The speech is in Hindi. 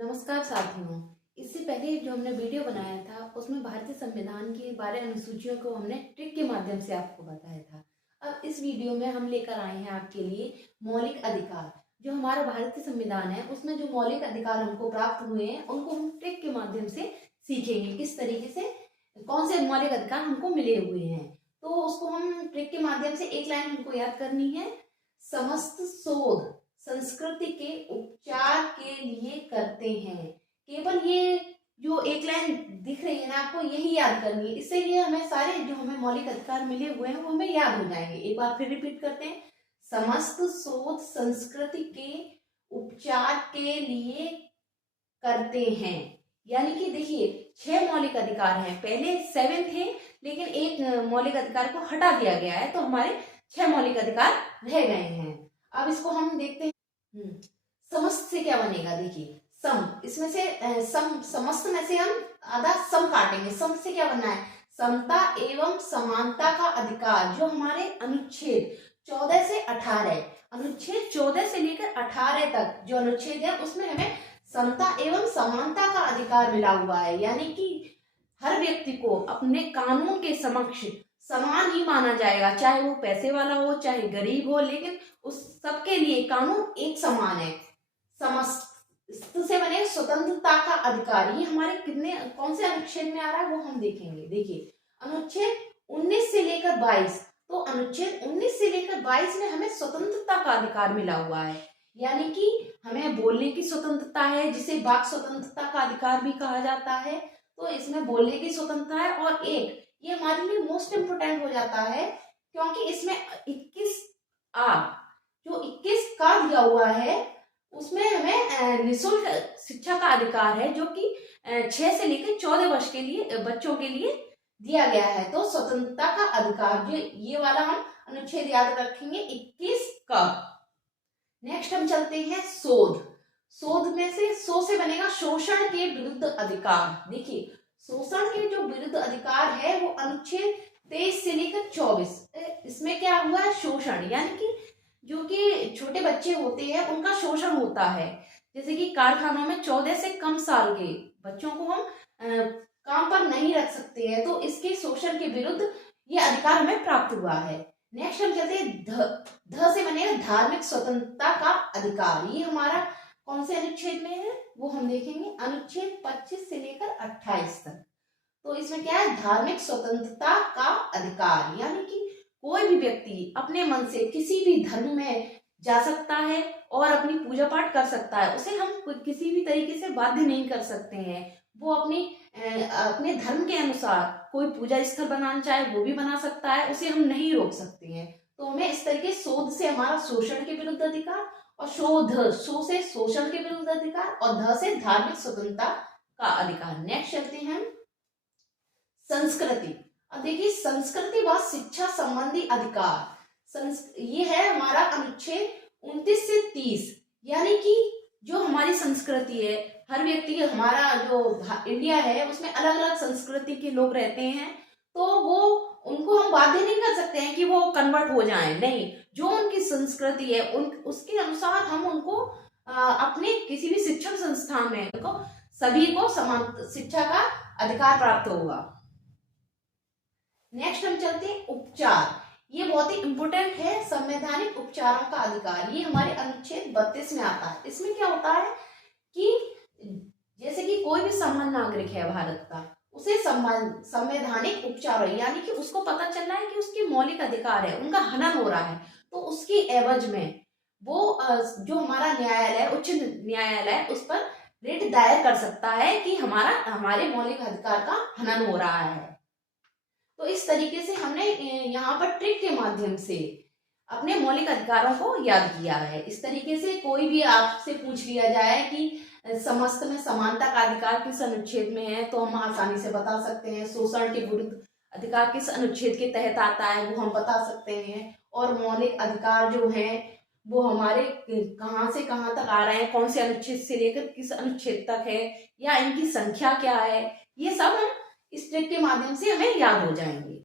नमस्कार साथियों। इससे पहले जो हमने वीडियो बनाया था उसमें भारतीय संविधान की 12 अनुसूचियों को हमने ट्रिक के माध्यम से आपको बताया था। अब इस वीडियो में हम लेकर आए हैं आपके लिए मौलिक अधिकार। जो हमारा भारतीय संविधान है उसमें जो मौलिक अधिकार हमको प्राप्त हुए हैं उनको हम ट्रिक के माध्यम से सीखेंगे किस तरीके से कौन से मौलिक अधिकार हमको मिले हुए हैं। तो उसको हम ट्रिक के माध्यम से एक लाइन हमको याद करनी है। समस्त शोध संस्कृति के उपचार के लिए करते हैं। केवल ये जो एक लाइन दिख रही है ना आपको यही याद करनी है। इससे ये हमें सारे जो हमें मौलिक अधिकार मिले हुए हैं वो हमें याद हो जाएंगे। एक बार फिर रिपीट करते हैं। समस्त शोध संस्कृति के उपचार के लिए करते हैं। यानी कि देखिए 6 मौलिक अधिकार हैं, पहले 7 थे लेकिन एक मौलिक अधिकार को हटा दिया गया है तो हमारे 6 मौलिक अधिकार रह गए हैं। अब इसको हम देखते हैं। समस्त से क्या बनेगा, देखिए सम, इसमें से समस्त में से हम आधा सम काटेंगे। सम से क्या बनना है, समता एवं समानता का अधिकार। जो हमारे अनुच्छेद 14 से 18, अनुच्छेद 14 से लेकर 18 तक जो अनुच्छेद है उसमें हमें समता एवं समानता का अधिकार मिला हुआ है। यानी कि हर व्यक्ति को अपने कानून के समक्ष समान ही माना जाएगा, चाहे वो पैसे वाला हो चाहे गरीब हो, लेकिन उस सबके लिए कानून एक समान है। समस्त से बने स्वतंत्रता का अधिकार। ये हमारे कितने कौन से अनुच्छेद में आ रहा है वो हम देखेंगे। देखिए अनुच्छेद 19 से लेकर 22, तो अनुच्छेद 19 से लेकर 22 में हमें स्वतंत्रता का अधिकार मिला हुआ है। यानी कि हमें बोलने की स्वतंत्रता है जिसे वाक स्वतंत्रता का अधिकार भी कहा जाता है। तो इसमें बोलने की स्वतंत्रता है और एक ये हमारे लिए मोस्ट इम्पोर्टेंट हो जाता है क्योंकि इसमें 21A जो 21 का दिया हुआ है उसमें हमें निःशुल्क शिक्षा का अधिकार है जो कि 6 से लेकर 14 वर्ष के लिए बच्चों के लिए दिया गया है। तो स्वतंत्रता का अधिकार जो ये वाला हम अनुच्छेद याद रखेंगे 21 का। नेक्स्ट हम चलते हैं शोध। शोध में से शो से बनेगा शोषण के विरुद्ध अधिकार। देखिए शोषण के जो विरुद्ध अधिकार है वो अनुच्छेद 23 से लेकर 24। इसमें क्या हुआ है, शोषण, यानी कि जो कि छोटे बच्चे होते हैं उनका शोषण होता है। जैसे कि कारखानों में 14 से कम साल के बच्चों को हम काम पर नहीं रख सकते हैं, तो इसके शोषण के विरुद्ध ये अधिकार हमें प्राप्त हुआ है। नेक्स्ट हम चलते हैं ध से बनेगा धार्मिक स्वतंत्रता का अधिकार। ये हमारा कौन से अनुच्छेद में है वो हम देखेंगे, अनुच्छेद 25 से लेकर 28 तक। तो इसमें क्या है, धार्मिक स्वतंत्रता का अधिकार। यानी कि कोई भी व्यक्ति अपने मन से किसी भी धर्म में जा सकता है और अपनी पूजा पाठ कर सकता है। उसे हम किसी भी तरीके से बाध्य नहीं कर सकते हैं। वो अपने धर्म के अनुसार कोई पूजा स्थल बनाना चाहे वो भी बना सकता है, उसे हम नहीं रोक सकते हैं। तो हमें इस तरीके शोध से हमारा शोषण के विरुद्ध अधिकार, और शो से शोषण के विरुद्ध अधिकार, और ध से धार्मिक स्वतंत्रता का अधिकार। नेक्स्ट चलते हैं संस्कृति। अब देखिए संस्कृति व शिक्षा संबंधी अधिकार। ये है हमारा अनुच्छेद 29 से 30। यानी कि जो हमारी संस्कृति है, हर व्यक्ति हमारा जो इंडिया है उसमें अलग अलग संस्कृति के लोग रहते हैं, तो वो उनको हम बाध्य नहीं कर सकते हैं कि वो कन्वर्ट हो जाएं। नहीं, जो उनकी संस्कृति है उसके अनुसार हम उनको अपने किसी भी शिक्षण संस्थान में सभी को समान शिक्षा का अधिकार प्राप्त होगा। नेक्स्ट हम चलते हैं उपचार। ये बहुत ही इंपोर्टेंट है, संवैधानिक उपचारों का अधिकार। ये हमारे अनुच्छेद 32 में आता है। इसमें क्या होता है कि जैसे कि कोई भी समान नागरिक है भारत का, उसे संवैधानिक उपचार है, यानी कि उसको पता चल रहा है कि उसके मौलिक अधिकार है, उनका हनन हो रहा है, तो उसकी एवज में वो जो हमारा न्यायालय, उच्च न्यायालय, उस पर रिट दायर कर सकता है कि हमारे मौलिक अधिकार का हनन हो रहा है। तो इस तरीके से हमने यहाँ पर ट्रिक के माध्यम से अपने मौलिक अधिकारों को याद किया है। इस तरीके से कोई भी आपसे पूछ लिया जाए कि समस्त में समानता का अधिकार किस अनुच्छेद में है, तो हम आसानी से बता सकते हैं। शोषण के विरुद्ध अधिकार किस अनुच्छेद के तहत आता है वो हम बता सकते हैं। और मौलिक अधिकार जो है वो हमारे कहाँ से कहाँ तक आ रहे हैं, कौन से अनुच्छेद से लेकर किस अनुच्छेद तक है, या इनकी संख्या क्या है, ये सब हम इस ट्रिक के माध्यम से हमें याद हो जाएंगे।